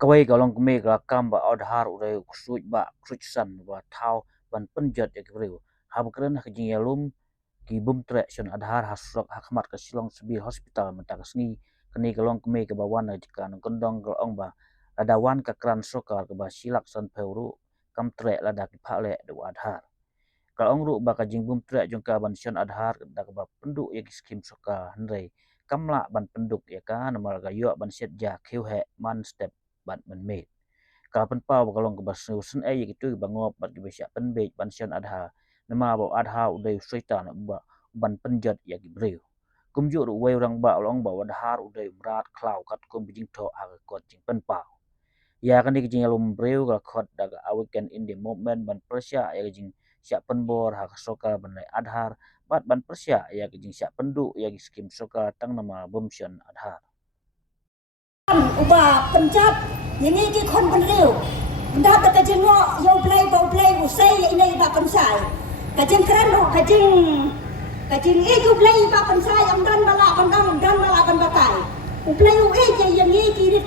Kawai kalong keme kelakam ba Aadhaar urai Ksuid ba Ksuid ba thau ban penjat ya kebreu hab keren hajing yalum ki bum tre sion Aadhaar hasrok hakmat ke silong sebi hospital mentak sni keni kalong keme ke bawan jikan kondong kalong ba adawan ka kran sokar ke ba silak san peuru kam tre lada ki phale de Aadhaar kalong ru ba ka jing bum tre jongka ban sion Aadhaar da ba penduk ya skim soka hendrai kamla ban penduk ya ka namal ga yo ban set ja khiu he man step ban men kapan pau kalong ke basu sen ai gitu bangop bat ke besya penbej bansian adha nama ba adha udai syaitan ba ban penjat ya gibreu kumju ru wei orang ba long ba adha udai Mrad Khlaw kat kum bijing tho ha kot jing pen pau ya kan dik jing alum breu ga khot daga awaken in the movement ban Pyrshah ya jing sya penbor ha soka ban adha bat ban Pyrshah ya jing sya pendu ya skim soka tang nama bomsion adha ubah pencap ini ki kon penriu nda ta kajing ngo yo play usai ini ba pensai kajing keren lo kajing itu play ba pensai am dan bala ban batai u play u je yang ni kiri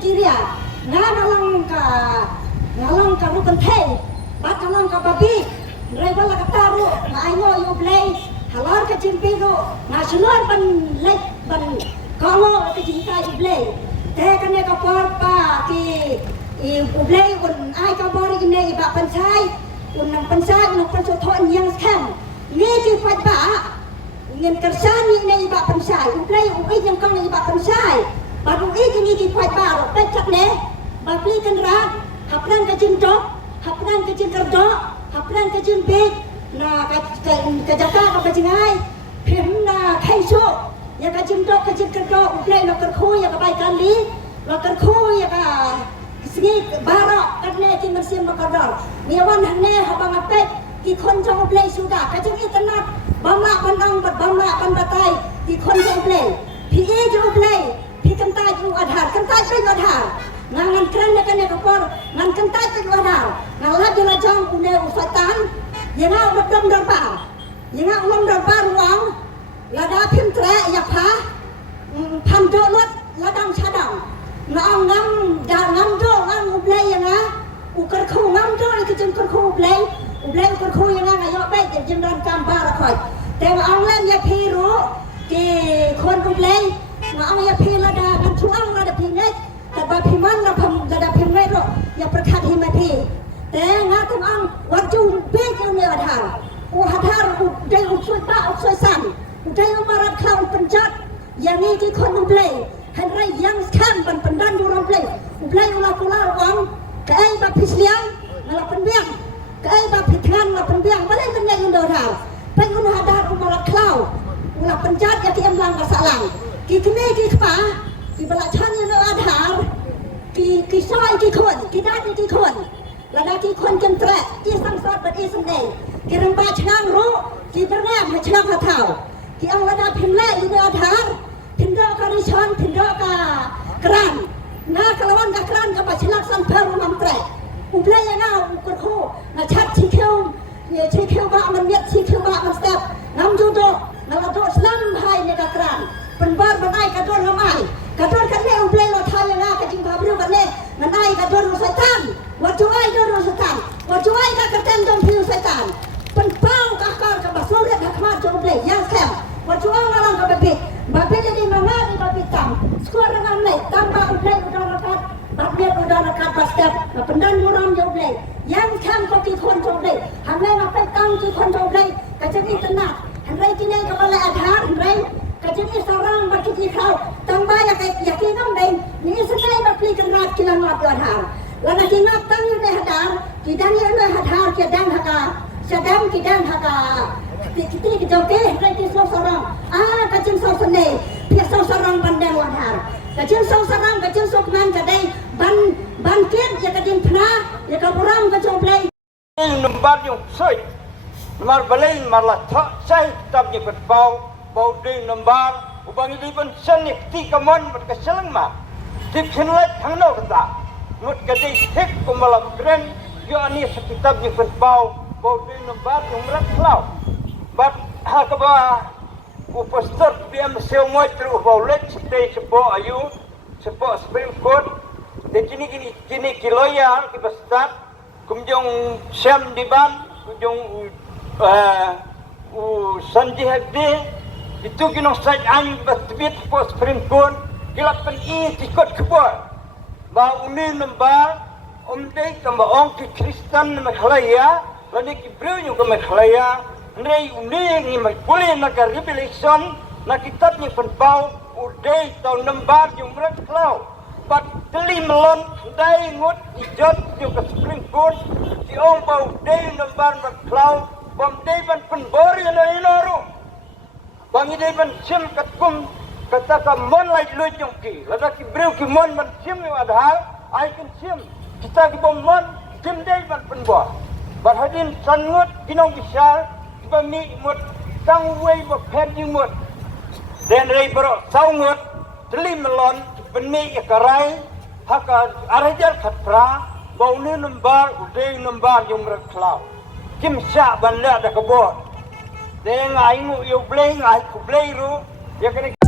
ngalang ka ru kan thei bat ngalang ka babi rai bala ka taru na ai ngo yo play halar kajing pigo na sulur ban lek ban kalau kajing ka play thế cái này có pa thì ublei un ai có bori cái này bạn phân sai un nằm phân số thon yang xem nghe chứ phải bả nhìn cái san như này bạn phân sai ublei ublei yang con này bạn phân sai bạn ublei cái này thì phải bả rồi đây chắc nè bạn ublei cái ra học năng cái chân đó học năng cái chân cờ đó học năng cái chân bê là cái jaka cái chân ai phim là thay số ya ka jimdo ka jikdo uplay no kerkhu ya ka bai kali no kerkhu ya ka sini barok kadne ki mersim bakadar ni wan hanne habang apet ki khon jong uplay suda ka jing internet bamla pandang ban batai ki khon jong uplay phi e jong uplay phi kantai jong Aadhaar kantai jong Aadhaar ngan kren ne ka ne ka por ngan kantai jong Aadhaar ngan la jela jong une usatan ya na udam darpa ya na ulam darpa ruang lada phim tre ya pha pham do lot ladang chadang ngam ngam do ngam ublay ya na ukar khu ngam do ke jeng kar khu ublay ukar khu ya na yo bai je jeng dan kam ba ra khoi te ma ong len ya phi ru ke khon ublay ma ong ya phi lada kan chuang lada phi net ta ba phi man na pham lada phi net ro ya prakhat hi ma phi te nga tam ong wat chu pe ke ne Aadhaar u Aadhaar u dai u soi ta u soi san utai Mrad Khlaw penjat yang ni ki kon ublay henrai yang skam ban pendan du ublay ula kula wang kai ba pisliang ngala penbiang kai ba pithan ngala penbiang balai menai indo Aadhaar pai un Aadhaar Mrad Khlaw ula penjat ya ki emlang ka salang ki kene ki khpa ki bala chan indo Aadhaar ki soi ki khon ki dat ki khon lada ki khon kem tre ki samsat ba i samdei ki ramba chnang ru ki bernam ha chnang ha thau ki ang lada phimla indo Aadhaar phimdo ka rishon phimdo ka kran na kalawan ka kran ka bachlak san pharu mam tre ublai na ukor kho na chat chikheu ba man miat chikheu ba man step nam judo na la do slam hai ne ka kran penbar banai ka don lamai ka don ka ne ublai lo thai na ka jing babru ka ne nanai ka don setan wa tuai don setan wa tuai ka keten don phiu setan pen pau ka kar ka basore hakmat jo ublai yang kem wa tuai ngalang ka babe jadi mana di babe tam skor ngan lai tam ba ublai udah rakat babnya udah rakat pastep na pendan muram jo ublai yang kem ko ki khon jo ublai hamle na pe tang ki khon jo ublai ka jadi tenat hanrai kini ka bala Aadhaar hanrai ka jadi sarang ba ki Khlaw tang ba ya ki nam dai ni sanai ba pli kan rat ki lang Aadhaar lana ki ngap tang ni Aadhaar ki dan ni Aadhaar ki dan haka sadam ki dan haka kita joke hanrai ki sarang kacang saus sene pia saus sarang pandang Aadhaar kacang saus sarang kacang saus man kadai ban ket ya kadin phna ya ka buram ka joblai numbar yung soy mar balay marla tha sai tab ni pat bau ding numbar ubang di ban san ni ti kamon mat ka selang ma ti phinlat thang no ta ngut ka dei thik ko mala kren yo ani sekitab ni pat bau ding numbar yung Mrad Khlaw bat ha ka ba upastor PM seo moy tru baulet stay sepo ayu sepo Supreme Court Jadi kini kiloyar kita start kumjong Syam diban kumjong sanji hadi itu kinong sai an batbit po Supreme Court kilapan tikot kebor ba uni nambal umdei tamba ong ki Kristen na Khlaya lani ki Biej yung ka Khlaya ndai uni ni magpuli na ka revelation na kitab ni penbau udai tahun nambal yung Mrad Khlaw pat teli melon dai ngut ijot yung ka Supreme Court si ong bau dai nambal Mrad Khlaw bom dai ban penbor na inaru bangi dai ban sim katkum kata ka mon lai lu yung ki lada ki Biej ki mon ban sim yung Aadhaar ai kan sim kita ki bom mon sim dai ban penbor berhadin sangut kinong bisal bami mut tang wei ba phen yung mut dan rei bro saungut teli melon beni ikarai haka arajar khatra bauni numbar udai numbar yung Mrad Khlaw kim sya ban la da kabor deng ai ngu yo bleng ai ku blei ru ya kene